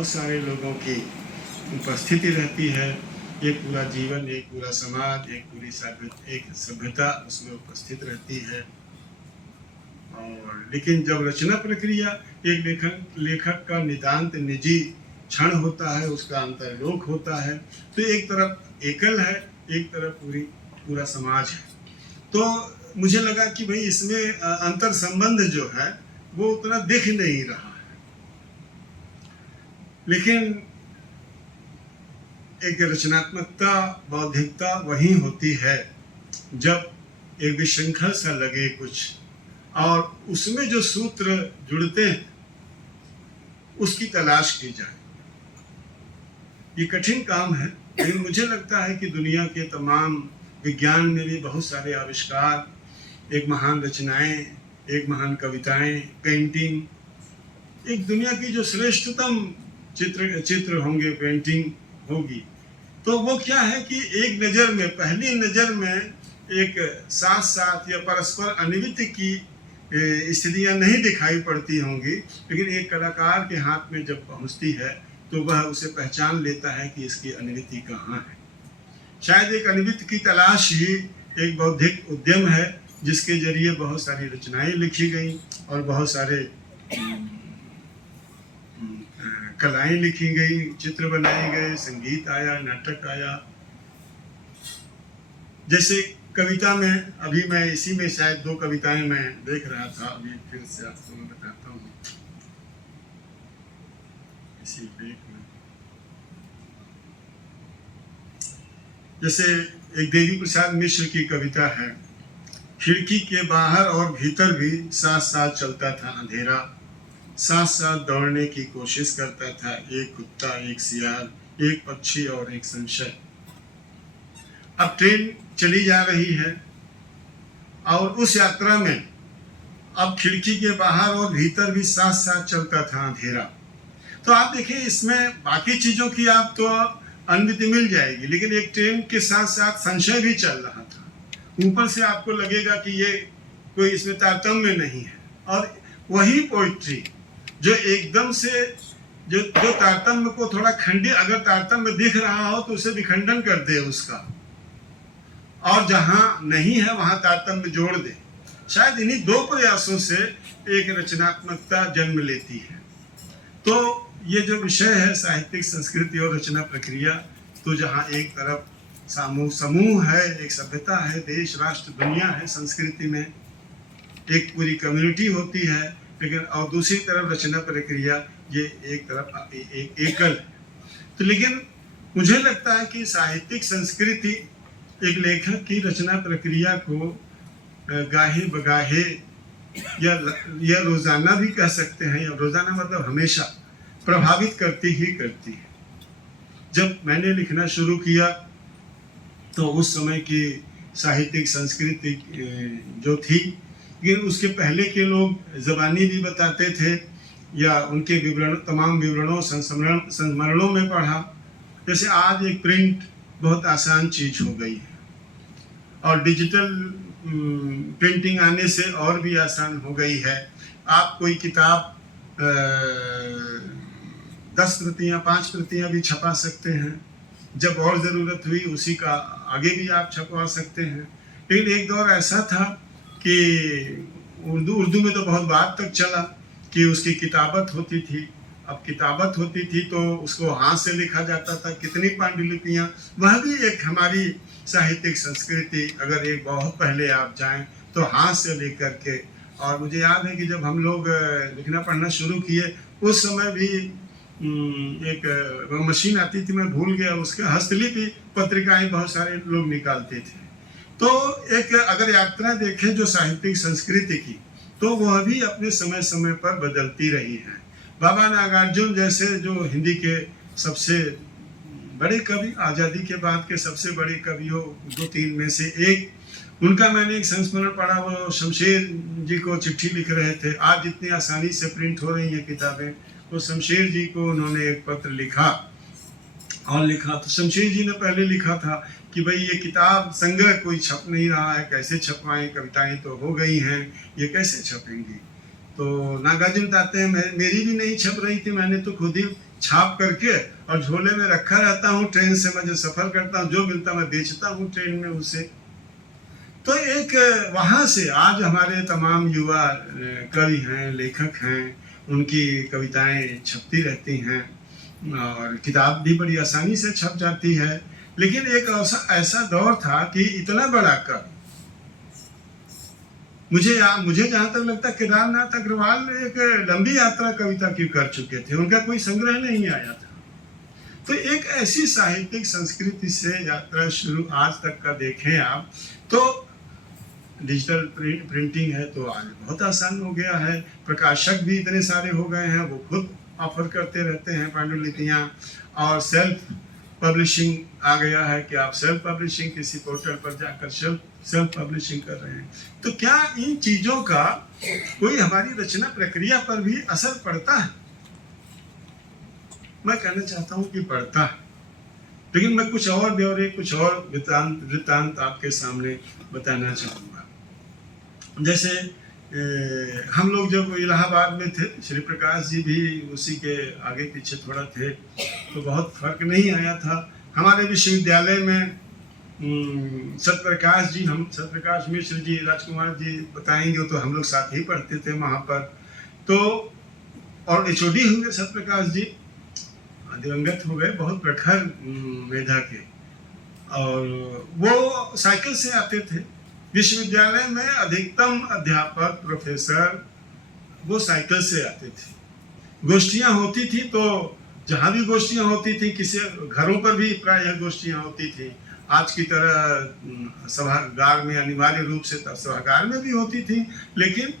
बहुत सारे लोगों की उपस्थिति रहती है। एक पूरा जीवन, एक पूरा समाज, एक सभ्यता उसमें उपस्थित रहती है। और लेकिन जब रचना प्रक्रिया एक लेखक का नितांत निजी क्षण होता है, उसका अंतर्लोक होता है, तो एक तरफ एकल है, एक तरफ पूरा समाज है। तो मुझे लगा कि भाई इसमें अंतर संबंध जो है वो उतना दिख नहीं रहा है। लेकिन एक रचनात्मकता, बौद्धिकता वही होती है जब एक विशृंखल सा लगे कुछ, और उसमें जो सूत्र जुड़ते हैं उसकी तलाश की जाए। ये कठिन काम है, लेकिन मुझे लगता है कि दुनिया के तमाम विज्ञान में भी बहुत सारे आविष्कार, एक महान रचनाएं, एक महान कविताएं, पेंटिंग, एक दुनिया की जो श्रेष्ठतम चित्र होंगे, पेंटिंग होगी, तो वो क्या है कि एक नज़र में, पहली नज़र में एक साथ साथ या परस्पर अन्वित की स्थितियाँ नहीं दिखाई पड़ती होंगी, लेकिन एक कलाकार के हाथ में जब पहुंचती है तो वह उसे पहचान लेता है कि इसकी अन्विति कहाँ है। शायद एक अन्वित की तलाश ही एक बौद्धिक उद्यम है, जिसके जरिए बहुत सारी रचनाएं लिखी गई और बहुत सारे कलाएं लिखी गई, चित्र बनाए गए, संगीत आया, नाटक आया। जैसे कविता में, अभी मैं इसी में शायद 2 कविताएं मैं देख रहा था, अभी फिर से आपको मैं बताता हूँ इसी लेख में। जैसे एक देवी प्रसाद मिश्र की कविता है, खिड़की के बाहर और भीतर भी साथ साथ चलता था अंधेरा, साथ साथ दौड़ने की कोशिश करता था एक कुत्ता, एक सियार, एक पक्षी और एक संशय। अब ट्रेन चली जा रही है और उस यात्रा में अब खिड़की के बाहर और भीतर भी साथ साथ चलता था अंधेरा। तो आप देखिए, इसमें बाकी चीज़ों की आप तो अनुमति मिल जाएगी, लेकिन एक ट्रेन के साथ साथ संशय भी चल रहा था। ऊपर से आपको लगेगा कि ये कोई इसमें तारतम्य नहीं है, और वही पोइट्री जो एकदम से जो तारतम्य को थोड़ा खंडित, अगर तारतम्य दिख रहा हो तो उसे विखंडन कर दे उसका, और जहाँ नहीं है वहाँ तारतम्य जोड़ दे। शायद इन्हीं 2 प्रयासों से एक रचनात्मकता जन्म लेती है। तो ये जो विषय है साहित्यिक संस्कृति और रचना प्रक्रिया, तो जहाँ एक तरफ समूह है, एक सभ्यता है, देश, राष्ट्र, दुनिया है, संस्कृति में एक पूरी कम्युनिटी होती है, लेकिन और दूसरी तरफ रचना प्रक्रिया ये एक तरफ एक एकल। तो लेकिन मुझे लगता है कि साहित्यिक संस्कृति एक लेखक की रचना प्रक्रिया को गाहे बगाहे या रोजाना भी कह सकते हैं, या रोजाना मतलब हमेशा प्रभावित करती ही करती है। जब मैंने लिखना शुरू किया तो उस समय की साहित्यिक संस्कृति जो थी, लेकिन उसके पहले के लोग ज़बानी भी बताते थे या उनके विवरण, तमाम विवरणों संस्मरणों में पढ़ा। जैसे आज एक प्रिंट बहुत आसान चीज़ हो गई है, और डिजिटल प्रिंटिंग आने से और भी आसान हो गई है। आप कोई किताब 10 प्रतियाँ, 5 प्रतियाँ भी छपा सकते हैं, जब और ज़रूरत हुई उसी का आगे भी आप छपवा सकते हैं। लेकिन एक दौर ऐसा था कि उर्दू में तो बहुत बाद तक चला कि उसकी किताबत होती थी। अब किताबत होती थी तो उसको हाथ से लिखा जाता था, कितनी पांडुलिपियाँ, वह भी एक हमारी साहित्यिक संस्कृति। अगर एक बहुत पहले आप जाएं तो हाथ से लेकर के, और मुझे याद है कि जब हम लोग लिखना पढ़ना शुरू किए उस समय भी एक मशीन आती थी, मैं भूल गया, उसके हस्तलिपि पत्रिकाएं बहुत सारे लोग निकालते थे। तो एक अगर यात्रा देखें जो साहित्यिक संस्कृति की, तो वह भी अपने समय समय पर बदलती रही है। बाबा नागार्जुन जैसे जो हिंदी के सबसे बड़े कवि, आज़ादी के बाद के सबसे बड़े कवियों 2-3 में से एक, उनका मैंने एक संस्मरण पढ़ा। वो शमशेर जी को चिट्ठी लिख रहे थे। आज जितनी आसानी से प्रिंट हो रही हैं किताबें, वो शमशेर जी को उन्होंने एक पत्र लिखा, और लिखा तो शमशेर जी ने पहले लिखा था कि भाई ये किताब संग्रह कोई छप नहीं रहा है, कैसे छपवाएं, कविताएं तो हो गई हैं, ये कैसे छपेंगी। तो नागार्जुन बताते हैं मेरी भी नहीं छप रही थी, मैंने तो खुद ही छाप करके और झोले में रखा रहता हूँ। ट्रेन से मैं जो सफ़र करता हूँ, जो मिलता मैं बेचता हूँ ट्रेन में उसे। तो एक वहाँ से आज हमारे तमाम युवा कवि हैं, लेखक हैं, उनकी कविताएं छपती रहती हैं और किताब भी बड़ी आसानी से छप जाती है। लेकिन एक ऐसा दौर था कि इतना बड़ा कवि, मुझे जहाँ तक लगता है केदारनाथ अग्रवाल एक लंबी यात्रा कविता की कर चुके थे, उनका कोई संग्रह नहीं आया था। तो एक ऐसी साहित्यिक संस्कृति से यात्रा शुरू आज तक का देखें आप, तो डिजिटल प्रिंटिंग है तो आज बहुत आसान हो गया है। प्रकाशक भी इतने सारे हो गए हैं, वो खुद ऑफर करते रहते हैं पांडुलिपियाँ, और सेल्फ पब्लिशिंग आ गया है कि आप सेल्फ पब्लिशिंग किसी पोर्टल पर जाकर सेल्फ पब्लिशिंग कर रहे हैं। तो क्या इन चीज़ों का कोई हमारी रचना प्रक्रिया पर भी असर पड़ता है? मैं कहना चाहता हूँ कि पड़ता है, लेकिन मैं कुछ और ब्यौरे, कुछ और वृत्तांत आपके सामने बताना चाहूँगा। जैसे हम लोग जब इलाहाबाद में थे, श्री प्रकाश जी भी उसी के आगे पीछे थोड़ा थे, तो बहुत फर्क नहीं आया था। हमारे विश्वविद्यालय में सत्यप्रकाश मिश्र जी, राजकुमार जी बताएंगे, तो हम लोग साथ ही पढ़ते थे वहाँ पर। तो और एचओडी हुए सत्यप्रकाश जी, दिवंगत हो गए, बहुत प्रखर मेधा के, और वो साइकिल से आते थे विश्वविद्यालय में। अधिकतम अध्यापक, प्रोफेसर वो साइकिल से आते थे। गोष्ठियाँ होती थी तो जहाँ भी गोष्ठियाँ होती थी, किसी घरों पर भी प्रायः गोष्ठियाँ होती थी। आज की तरह सभागार में अनिवार्य रूप से सभागार में भी होती थी, लेकिन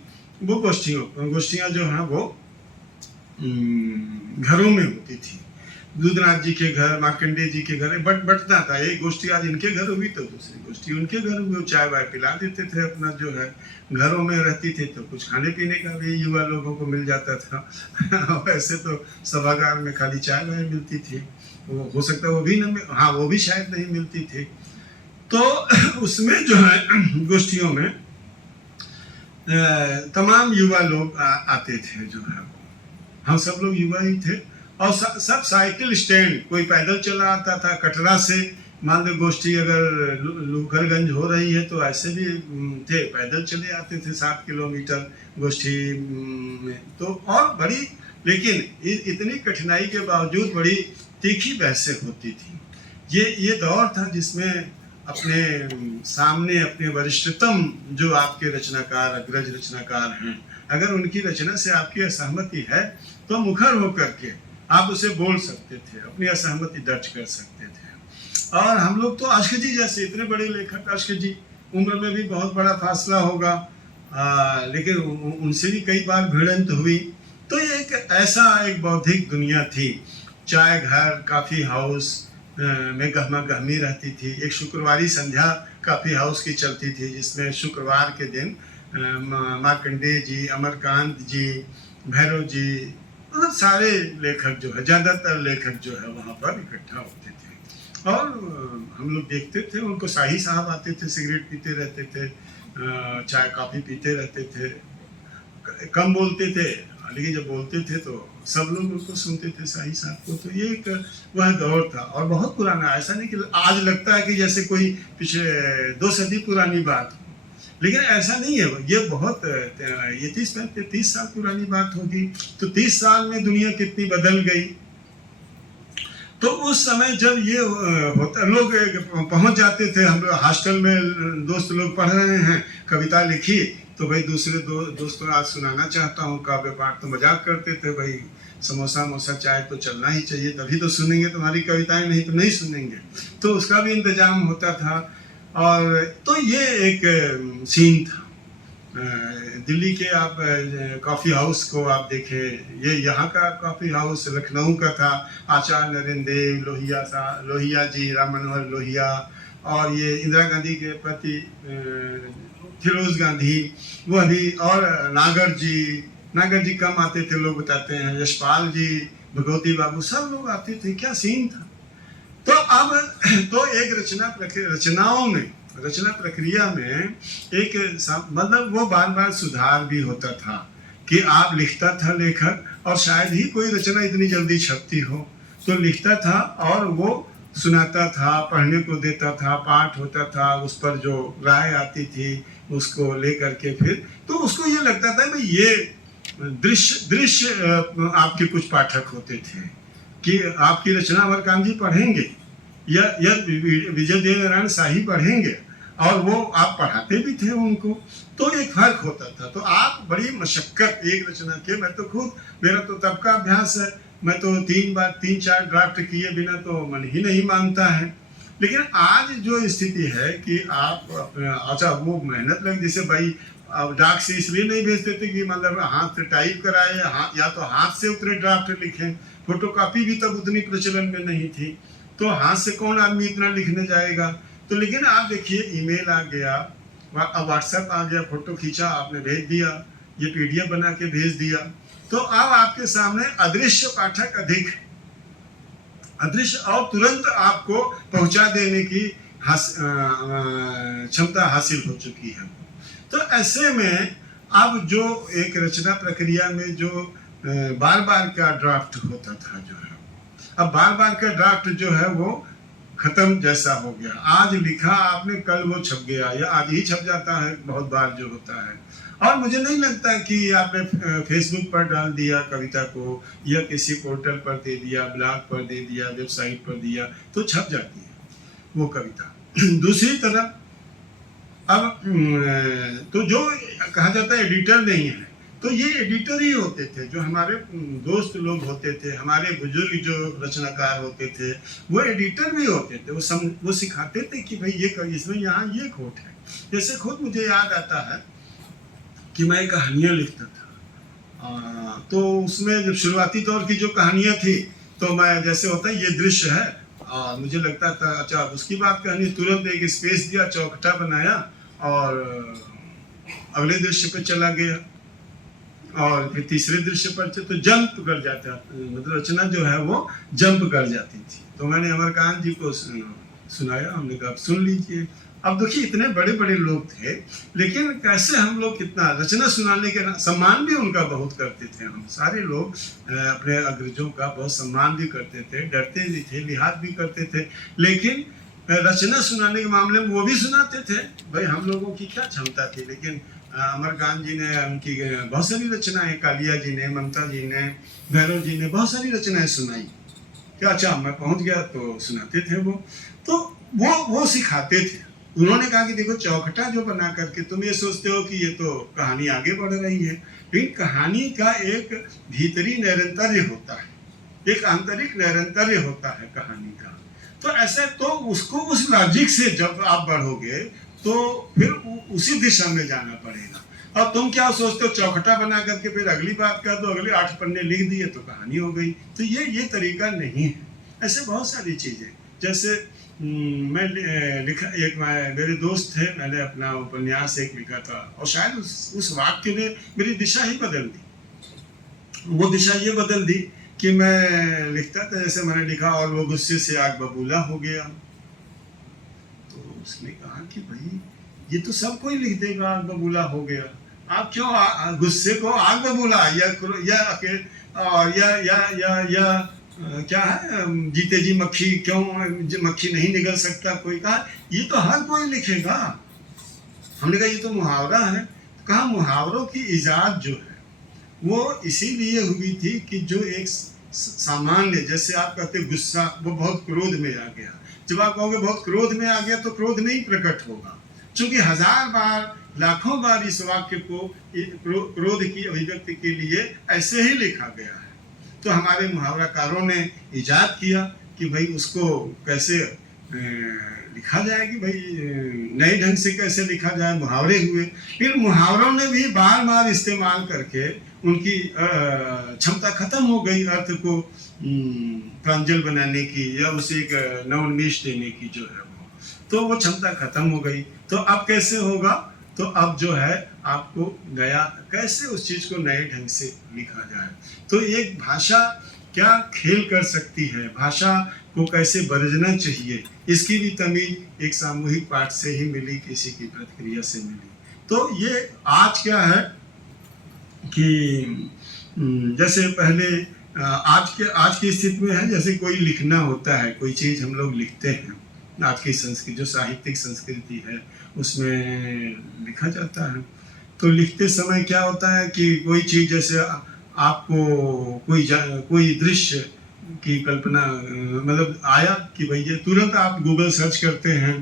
वो गोष्ठियाँ जो हैं वो घरों में होती थी। दूधनाथ जी के घर, मार्कंडेय जी के घर बटता था। एक गोष्ठी आज इनके घर हुई तो दूसरी गोष्ठी उनके घर हुई, चाय वाय पिला देते थे। अपना जो है घरों में रहती थी तो कुछ खाने पीने का भी युवा लोगों को मिल जाता था। वैसे तो सभागार में खाली चाय वाय मिलती थी, वो हो सकता है वो भी न, हाँ वो भी शायद नहीं मिलती थी। तो उसमें जो है गोष्ठियों में तमाम युवा लोग आते थे। जो है हम सब लोग युवा ही थे, और सब साइकिल स्टैंड, कोई पैदल चला आता था कटरा से। मान लो गोष्ठी अगर लूखरगंज हो रही है तो ऐसे भी थे, पैदल चले आते थे 7 किलोमीटर गोष्ठी में। तो और बड़ी, लेकिन इतनी कठिनाई के बावजूद बड़ी तीखी बहसें होती थी। ये दौर था जिसमें अपने सामने अपने वरिष्ठतम जो आपके रचनाकार, अग्रज रचनाकार हैं, अगर उनकी रचना से आपकी असहमति है तो मुखर होकर के आप उसे बोल सकते थे, अपनी असहमति दर्ज कर सकते थे। और हम लोग तो अश्क जी जैसे इतने बड़े लेखक, अश्क जी उम्र में भी बहुत बड़ा फासला होगा, लेकिन उनसे भी कई बार भिड़ंत हुई। तो ये एक ऐसा एक बौद्धिक दुनिया थी। चाय घर, काफ़ी हाउस में गहमा गहमी रहती थी। एक शुक्रवारी संध्या काफ़ी हाउस की चलती थी, जिसमें शुक्रवार के दिन मार्कंडेय जी, अमरकांत जी, भैरव जी, मतलब सारे लेखक जो है, ज़्यादातर लेखक जो है वहाँ पर इकट्ठा होते थे। और हम लोग देखते थे उनको। शाही साहब आते थे, सिगरेट पीते रहते थे, चाय कॉफ़ी पीते रहते थे, कम बोलते थे, लेकिन जब बोलते थे तो सब लोग उनको सुनते थे, शाही साहब को। तो ये एक वह दौर था, और बहुत पुराना। ऐसा नहीं कि आज लगता है कि जैसे कोई पिछले 2 सदी पुरानी बात, लेकिन ऐसा नहीं है। ये बहुत, ये 30 साल पुरानी बात होगी। तो 30 साल में दुनिया कितनी बदल गई। तो उस समय जब ये होता, लोग पहुंच जाते थे, हम लोग हॉस्टल में दोस्त लोग पढ़ रहे हैं, कविता लिखी तो भाई दूसरे दोस्तों आज सुनाना चाहता हूँ काव्य पाठ। तो मजाक करते थे, भाई समोसा मोसा चाय तो चलना ही चाहिए, तभी तो सुनेंगे तुम्हारी कविताएं, नहीं तो नहीं सुनेंगे। तो उसका भी इंतजाम होता था। और तो ये एक सीन था। दिल्ली के आप कॉफ़ी हाउस को आप देखें, ये यहाँ का कॉफ़ी हाउस लखनऊ का था। आचार्य नरेंद्र देव, लोहिया जी, राम मनोहर लोहिया, और ये इंदिरा गांधी के पति फिरोज गांधी, वह भी, और नागर जी कम आते थे, लोग बताते हैं, यशपाल जी, भगवती बाबू, सब लोग आते थे। क्या सीन था। तो अब तो एक रचना प्रक्रिया में एक मतलब वो बार बार सुधार भी होता था कि आप लिखता था लेखक, और शायद ही कोई रचना इतनी जल्दी छपती हो, तो लिखता था और वो सुनाता था, पढ़ने को देता था, पाठ होता था, उस पर जो राय आती थी उसको लेकर के फिर तो उसको ये लगता था भाई ये दृश्य दृश्य आपके कुछ पाठक होते थे कि आपकी रचना अमरकांत जी पढ़ेंगे या विजय देव नारायण शाही पढ़ेंगे, और वो आप पढ़ाते भी थे उनको, तो एक फर्क होता था। तो आप बड़ी मशक्कत एक रचना के, मैं तो खुद, मेरा तो तब का अभ्यास है, मैं तो 3 4 ड्राफ्ट किए बिना तो मन ही नहीं मानता है। लेकिन आज जो स्थिति है कि आप अच्छा वो मेहनत लग, जैसे भाई डाक से इसलिए नहीं भेजते थे कि मतलब हाथ से टाइप कराए, या तो हाथ से उतने ड्राफ्ट लिखें, फोटोकॉपी भी तब उतनी प्रचलन में नहीं थी, तो हाथ से कौन आदमी इतना लिखने जाएगा। तो लेकिन आप देखिए ईमेल आ गया, अब व्हाट्सएप आ गया, फोटो खींचा आपने भेज दिया, ये पीडीएफ बना के भेज दिया, तो अब आपके सामने अदृश्य पाठक अधिक, अदृश्य और तुरंत आपको पहुंचा देने की क्षमता हासिल हो चुकी है। तो ऐसे में अब जो एक रचना प्रक्रिया में जो बार बार का ड्राफ्ट होता था जो है, अब बार बार का ड्राफ्ट जो है वो खत्म जैसा हो गया। आज लिखा आपने, कल वो छप गया या आज ही छप जाता है बहुत बार जो होता है। और मुझे नहीं लगता कि आपने फेसबुक पर डाल दिया कविता को या किसी पोर्टल पर दे दिया, ब्लॉग पर दे दिया, वेबसाइट पर दिया तो छप जाती है वो कविता। दूसरी तरफ अब तो जो कहा जाता है एडिटर नहीं है, तो ये एडिटर ही होते थे जो हमारे दोस्त लोग होते थे, हमारे बुजुर्ग जो रचनाकार होते थे वो एडिटर भी होते थे। वो सिखाते थे कि भाई ये इसमें यहाँ ये खोट है। जैसे खुद मुझे याद आता है कि मैं कहानियाँ लिखता था, तो उसमें जब शुरुआती तौर की जो कहानियाँ थी तो मैं, जैसे होता है ये दृश्य है, और मुझे लगता था अच्छा उसकी बात करनी, तुरंत एक स्पेस दिया, चौखटा बनाया और अगले दृश्य पे चला गया, और फिर तीसरे दृश्य पर तो जंप कर जाता, मतलब रचना जो है वो जंप कर जाती थी। तो मैंने अमरकांत जी को सुनाया, हमने कहा सुन लीजिए। अब देखिए इतने बड़े बड़े लोग थे, लेकिन कैसे हम लोग कितना रचना सुनाने के सम्मान भी उनका बहुत करते थे। हम सारे लोग अपने अग्रजों का बहुत सम्मान भी करते थे, डरते भी थे, लिहाज भी करते थे, लेकिन रचना सुनाने के मामले में वो भी सुनाते थे। भाई हम लोगों की क्या क्षमता थी, लेकिन अमरकांत जी ने उनकी बहुत सारी रचनाएं, कालिया जी ने, ममता जी ने, भैरव जी ने बहुत सारी रचनाएं सुनाई। क्या अच्छा मैं पहुंच गया तो सुनाते थे वो, तो वो सिखाते थे। उन्होंने कहा कि देखो चौखटा जो बना करके तुम ये सोचते हो कि ये तो कहानी आगे बढ़ रही है, लेकिन कहानी का एक भीतरी निरंतर्य होता है, एक आंतरिक निरंतर्य होता है कहानी का। तो ऐसे तो उसको उस लॉजिक से जब आप बढ़ोगे तो फिर उसी दिशा में जाना पड़ेगा। अब तुम क्या सोचते हो, चौखटा बना करके फिर अगली बात कर दो, अगले 8 पन्ने लिख दिए तो कहानी हो गई। तो ये तरीका नहीं है। ऐसे बहुत सारी चीजें, जैसे मैं लिखा, एक मेरे दोस्त थे, मैंने अपना उपन्यास एक लिखा था, और शायद उस वाक्य ने मेरी दिशा ही बदल दी। वो दिशा ये बदल दी कि मैं लिखता था, जैसे मैंने लिखा, और वो गुस्से से आग बबूला हो गया। तो उसने कहा कि भाई ये तो सब कोई लिख देगा, आग बबूला हो गया, आप क्यों गुस्से को आग बबूला या क्या है, जीते जी मक्खी, क्यों मक्खी नहीं निगल सकता कोई। कहा ये तो हर कोई लिखेगा। हमने कहा ये तो मुहावरा है। कहा मुहावरों की इजाद जो है वो इसीलिए हुई थी कि जो एक सामान्य, जैसे आप कहते गुस्सा, वो बहुत क्रोध में आ गया। जब आप कहोगे बहुत क्रोध में आ गया तो क्रोध नहीं प्रकट होगा, क्योंकि 1000 बार, लाखों बार इस वाक्य को क्रोध की अभिव्यक्ति के लिए ऐसे ही लिखा गया है। तो हमारे मुहावराकारों ने इजाद किया कि भाई उसको कैसे लिखा जाए, कि भाई नए ढंग से कैसे लिखा जाए, मुहावरे हुए। फिर मुहावरों ने भी बार बार इस्तेमाल करके उनकी क्षमता खत्म हो गई अर्थ को प्रांजल बनाने की या उसे एक नवोन्मेष देने की जो है तो वो क्षमता खत्म हो गई। तो अब कैसे होगा, तो अब जो है आपको नया कैसे उस चीज को नए ढंग से लिखा जाए। तो एक भाषा क्या खेल कर सकती है, भाषा को कैसे बरजना चाहिए, इसकी भी तमीज एक सामूहिक पाठ से ही मिली, किसी की प्रतिक्रिया से मिली। तो ये आज क्या है, कि जैसे पहले आज की स्थिति में है, जैसे कोई लिखना होता है, कोई चीज़ हम लोग लिखते हैं, आज की संस्कृति जो साहित्यिक संस्कृति है उसमें लिखा जाता है। तो लिखते समय क्या होता है कि कोई चीज़ जैसे आपको कोई दृश्य की कल्पना मतलब आया कि भैया, तुरंत आप गूगल सर्च करते हैं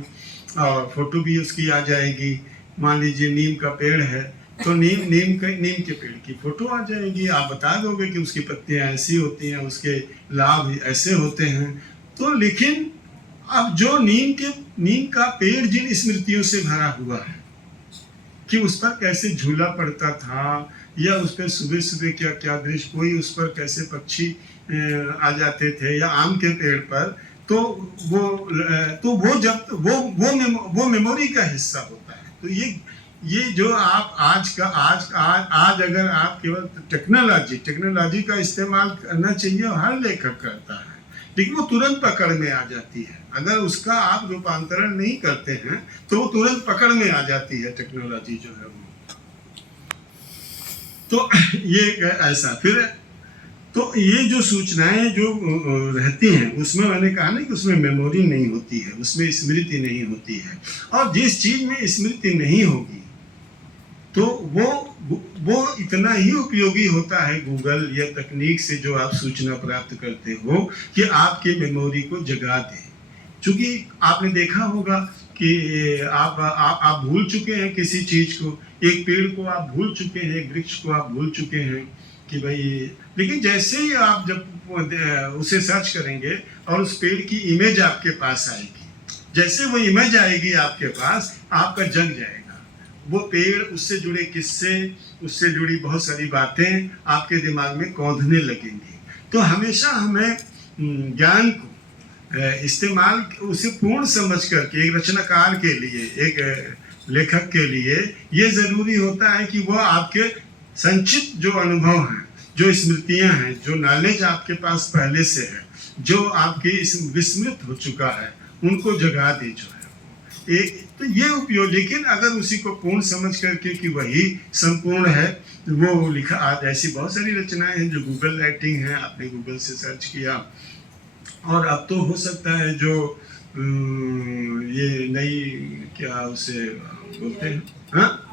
और फोटो भी उसकी आ जाएगी। मान लीजिए नीम का पेड़ है, तो नीम के पेड़ की फोटो आ जाएगी, आप बता दोगे कि उसकी पत्तियां ऐसी होती हैं, उसके लाभ ऐसे होते हैं। तो लेकिन अब जो नीम का पेड़ जिन स्मृतियों से भरा हुआ है कि उस पर कैसे झूला पड़ता था, या उस पर सुबह सुबह क्या क्या दृश्य, कोई उस पर कैसे पक्षी आ जाते थे, या आम के पेड़ पर, तो वो जब वो मेमोरी का हिस्सा होता है। तो ये जो आप आज अगर आप केवल टेक्नोलॉजी का इस्तेमाल करना चाहिए, और हर लेखक करता है, लेकिन वो तुरंत पकड़ में आ जाती है। अगर उसका आप रूपांतरण नहीं करते हैं तो वो तुरंत पकड़ में आ जाती है टेक्नोलॉजी जो है वो। तो ये ऐसा फिर, तो ये जो सूचनाएं जो रहती हैं उसमें मैंने कहा ना कि उसमें मेमोरी नहीं होती है, उसमें स्मृति नहीं होती है। और जिस चीज में स्मृति नहीं होगी तो वो इतना ही उपयोगी होता है गूगल या तकनीक से जो आप सूचना प्राप्त करते हो कि आपके मेमोरी को जगा दे। क्योंकि आपने देखा होगा कि आप भूल चुके हैं किसी चीज को, एक पेड़ को आप भूल चुके हैं, एक वृक्ष को आप भूल चुके हैं कि भाई, लेकिन जैसे ही आप जब उसे सर्च करेंगे और उस पेड़ की इमेज आपके पास आएगी, जैसे वो इमेज आएगी आपके पास, आपका जग जाएगा वो पेड़, उससे जुड़े किस्से, उससे जुड़ी बहुत सारी बातें आपके दिमाग में कौंधने लगेंगी। तो हमेशा हमें ज्ञान को इस्तेमाल उसे पूर्ण समझ करके, एक रचनाकार के लिए, एक लेखक के लिए ये ज़रूरी होता है कि वह आपके संचित जो अनुभव हैं, जो स्मृतियां हैं, जो नॉलेज आपके पास पहले से है, जो आपके विस्मृत हो चुका है, उनको जगा दे जो है एक। तो ये उपयोग, लेकिन अगर उसी को पूर्ण समझ करके कि वही संपूर्ण है, वो लिखा, आज ऐसी बहुत सारी रचनाएं हैं जो गूगल राइटिंग है, आपने गूगल से सर्च किया। और अब तो हो सकता है जो ये नई क्या उसे बोलते हैं, हाँ,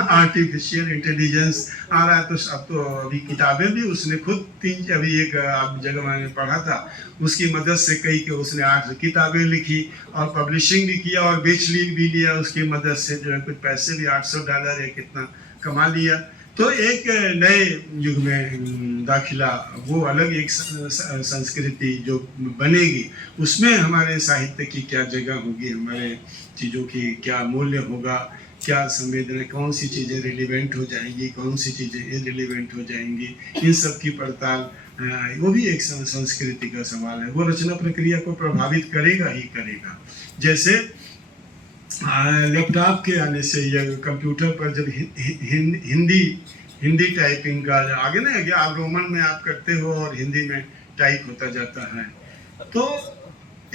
आर्टिफिशियल इंटेलिजेंस आ रहा है। तो अब तो अभी किताबें भी उसने खुद अभी एक जगह मैंने पढ़ा था, उसकी मदद से कई के उसने 8 किताबें लिखी और पब्लिशिंग भी किया और बेच भी लिया उसकी मदद से, जो है कुछ पैसे भी $800 या कितना कमा लिया। तो एक नए युग में दाखिला, वो अलग एक संस्कृति जो बनेगी, उसमें हमारे साहित्य की क्या जगह होगी, हमारे चीज़ों की क्या मूल्य होगा, क्या संवेदना, कौन सी चीज़ें रिलेवेंट हो जाएंगी, कौन सी चीज़ें इररिलेवेंट हो जाएंगी, इन सब की पड़ताल, वो भी एक संस्कृति का सवाल है। वो रचना प्रक्रिया को प्रभावित करेगा ही करेगा। जैसे लैपटॉप के आने से या कंप्यूटर पर जब हिंदी टाइपिंग का आगे ना, कि आप रोमन में आप करते हो और हिंदी में टाइप होता जाता है, तो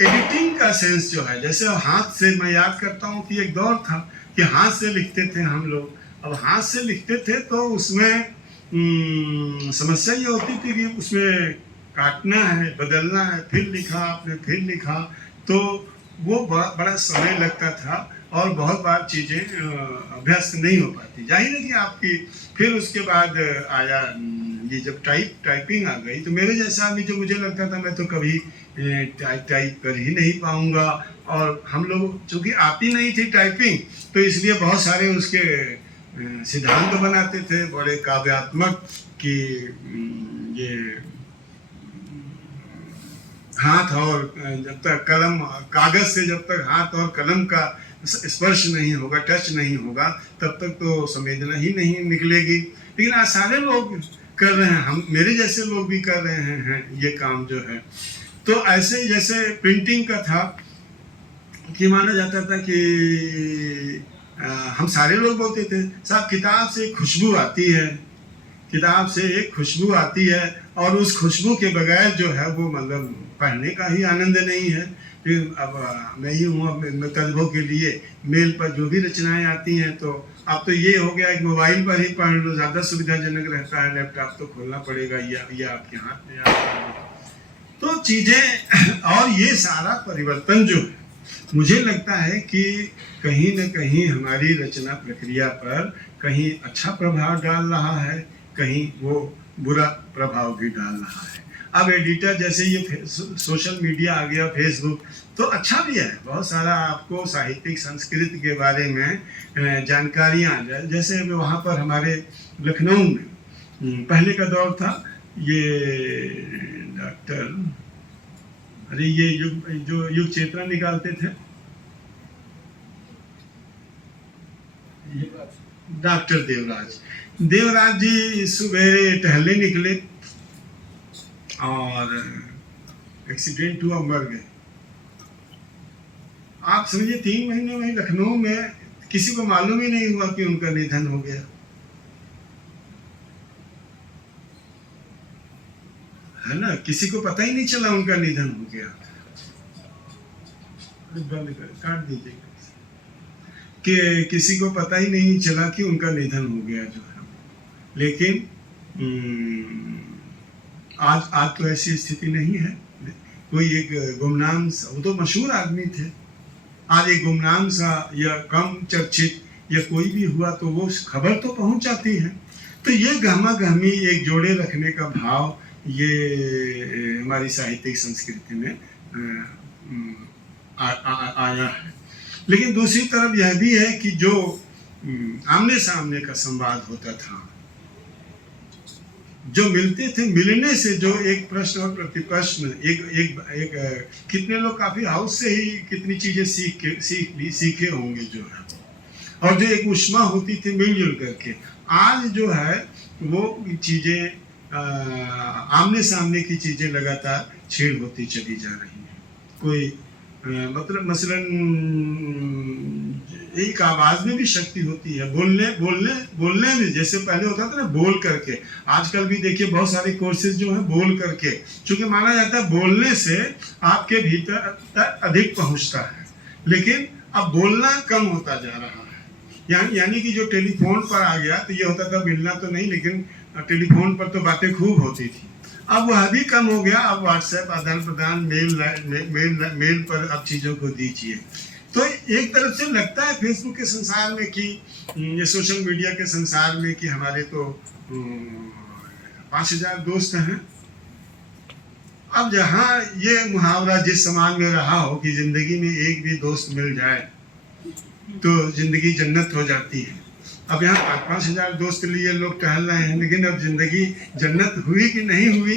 एडिटिंग का सेंस जो है, जैसे हाथ से, मैं याद करता हूँ कि एक दौर था कि हाथ से लिखते थे हम लोग। अब हाथ से लिखते थे तो उसमें समस्या ये होती थी कि उसमें काटना है, बदलना है, फिर लिखा आपने, फिर लिखा, तो वो बड़ा समय लगता था और बहुत बार चीज़ें अभ्यस्त नहीं हो पाती। जाहिर है कि आपकी, फिर उसके बाद आया ये जब टाइपिंग आ गई, तो मेरे जैसा आदमी, जो मुझे लगता था मैं तो कभी टाइप कर ही नहीं पाऊंगा, और हम लोग चूँकि आती नहीं थी टाइपिंग, तो इसलिए बहुत सारे उसके सिद्धांत बनाते थे बड़े काव्यात्मक कि ये हाथ और जब तक कलम, कागज से जब तक हाथ और कलम का स्पर्श नहीं होगा, टच नहीं होगा, तब तक तो संवेदना ही नहीं निकलेगी। लेकिन आज सारे लोग कर रहे हैं, हम मेरे जैसे लोग भी कर रहे हैं ये काम जो है। तो ऐसे जैसे प्रिंटिंग का था कि माना जाता था कि हम सारे लोग बोलते थे, साहब किताब से खुशबू आती है, किताब से एक खुशबू आती है, और उस खुशबू के बगैर जो है वो मतलब पढ़ने का ही आनंद नहीं है। फिर अब मैं ही हूँ, तजुर्बों के लिए मेल पर जो भी रचनाएं आती हैं तो अब तो ये हो गया कि मोबाइल पर ही पढ़ लो, ज़्यादा सुविधाजनक रहता है, लैपटॉप तो खोलना पड़ेगा या आपके हाथ में आ। तो चीज़ें और ये सारा परिवर्तन जो है, मुझे लगता है कि कहीं न कहीं हमारी रचना प्रक्रिया पर कहीं अच्छा प्रभाव डाल रहा है, कहीं वो बुरा प्रभाव भी डाल रहा है। अब एडिटर जैसे ये सोशल मीडिया आ गया, फेसबुक, तो अच्छा भी है, बहुत सारा आपको साहित्यिक संस्कृति के बारे में जानकारियाँ आ जाए। जैसे वहाँ पर हमारे लखनऊ में पहले का दौर था, ये डॉक्टर, अरे ये जो युग चेतना निकालते थे, डॉक्टर देवराज जी सवेरे टहलने निकले और एक्सीडेंट हुआ, मर गए। आप समझिए 3 महीने वहीं लखनऊ में किसी को मालूम ही नहीं हुआ कि उनका निधन हो गया, है ना, किसी को पता ही नहीं चला उनका निधन हो गया। काट दीजिएगा कि किसी को पता ही नहीं चला कि उनका निधन हो गया जो है। लेकिन आज तो ऐसी स्थिति नहीं है। कोई एक गुमनाम सा, वो तो मशहूर आदमी थे, आज एक गुमनाम सा या कम चर्चित या कोई भी हुआ तो वो खबर तो पहुंच जाती है। तो ये गहमा गहमी एक जोड़े रखने का भाव ये हमारी साहित्यिक संस्कृति में आया है। लेकिन दूसरी तरफ यह भी है कि जो आमने सामने का संवाद होता था, जो मिलते थे, मिलने से जो एक प्रश्न और प्रतिप्रश्न, एक कितने लोग काफी हाउस से ही कितनी चीजें सीखे होंगे जो है, और जो एक उष्मा होती थी मिलजुल करके। आज जो है वो चीजें आमने सामने की चीजें लगातार छेड़ होती चली जा रही हैं। कोई मतलब मसलन एक आवाज में भी शक्ति होती है, बोलने में, जैसे पहले होता था ना बोल करके, आजकल भी देखिए बहुत सारे कोर्सेज जो है बोल करके, क्योंकि माना जाता है बोलने से आपके भीतर अधिक पहुंचता है। लेकिन अब बोलना कम होता जा रहा है, यानी कि जो टेलीफोन पर आ गया तो ये होता था मिलना तो नहीं, लेकिन टेलीफोन पर तो बातें खूब होती थी। अब वह भी कम हो गया, अब व्हाट्सएप, आदान प्रदान, मेल पर अब चीज़ों को दीजिए। तो एक तरफ से लगता है फेसबुक के संसार में कि ये सोशल मीडिया के संसार में कि हमारे तो 5000 दोस्त हैं। अब जहाँ ये मुहावरा जिस समाज में रहा हो कि जिंदगी में एक भी दोस्त मिल जाए तो जिंदगी जन्नत हो जाती है, अब यहाँ 5,000 दोस्त लिए लोग टहल रहे हैं, लेकिन अब जिंदगी जन्नत हुई कि नहीं हुई,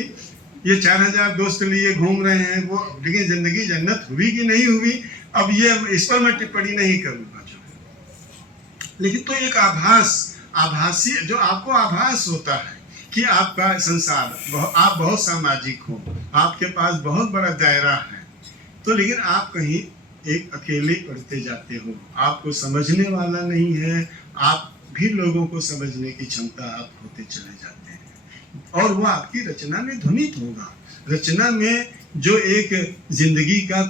ये 4,000 दोस्त लिए घूम रहे हैं वो, लेकिन जिंदगी जन्नत हुई कि नहीं हुई, अब ये इस पर मैं टिप्पणी नहीं करूँगा जो है। लेकिन तो एक आभासी जो आपको आभास होता है कि आपका संसार आप बहुत सामाजिक हो, आपके पास बहुत बड़ा दायरा है, तो लेकिन आप कहीं एक अकेले पढ़ते जाते हो, आपको समझने वाला नहीं है, आप भी लोगों को समझने की क्षमता आप होते चले जाते हैं, और वो आपकी रचना में ध्वनित होगा। रचना में जो एक जिंदगी का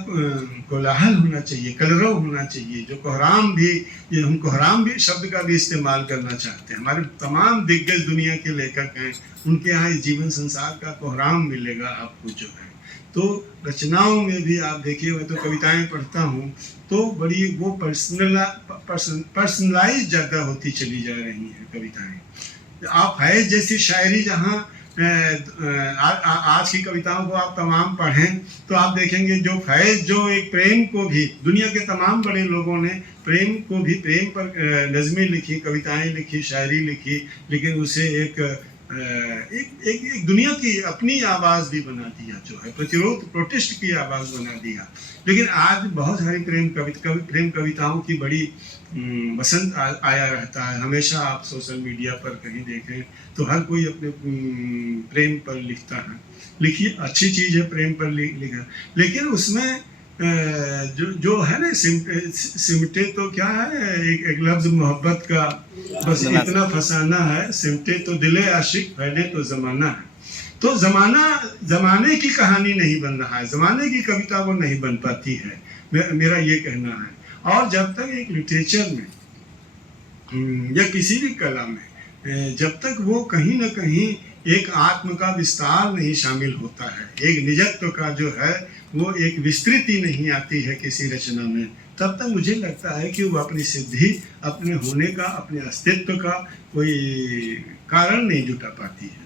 कोलाहल होना चाहिए, कलरव होना चाहिए, जो कोहराम भी, ये हम कोहराम भी शब्द का भी इस्तेमाल करना चाहते हैं। हमारे तमाम दिग्गज दुनिया के लेखक हैं, उनके यहाँ इस जीवन संसार का कोहराम मिलेगा आपको जो है। तो रचनाओं में भी आप देखिए, मैं तो कविताएं पढ़ता हूँ तो बड़ी वो पर्सनलाइज ज़्यादा होती चली जा रही हैं कविताएं। आप फैज़ जैसी शायरी जहाँ आज की कविताओं को आप तमाम पढ़ें तो आप देखेंगे जो फैज़, जो एक प्रेम को भी, दुनिया के तमाम बड़े लोगों ने प्रेम को भी, प्रेम पर नज़में लिखी, कविताएं लिखी, शायरी लिखी, लेकिन उसे एक दुनिया की अपनी आवाज़ भी बना दिया जो है, प्रतिरोध, प्रोटेस्ट की आवाज़ बना दिया। लेकिन आज बहुत सारी प्रेम कविताओं की बड़ी बसंत आया रहता है। हमेशा आप सोशल मीडिया पर कहीं देखें तो हर कोई अपने प्रेम पर लिखता है। लिखिए, अच्छी चीज़ है प्रेम पर लिखा, लेकिन उसमें जो है ना सिमटे तो क्या है, एक लफ्ज़ मोहब्बत का बस इतना फसाना है, सिमटे तो दिले आशिक, फैले तो ज़माना है। तो ज़माने की कहानी नहीं बन रहा है, ज़माने की कविता वो नहीं बन पाती है, मेरा ये कहना है। और जब तक एक लिटरेचर में या किसी भी कला में जब तक वो कहीं ना कहीं एक आत्म का विस्तार नहीं शामिल होता है, एक निजत्व का जो है वो एक विस्तृति नहीं आती है किसी रचना में, तब तक मुझे लगता है कि वो अपनी सिद्धि, अपने होने का, अपने अस्तित्व का कोई कारण नहीं जुटा पाती है।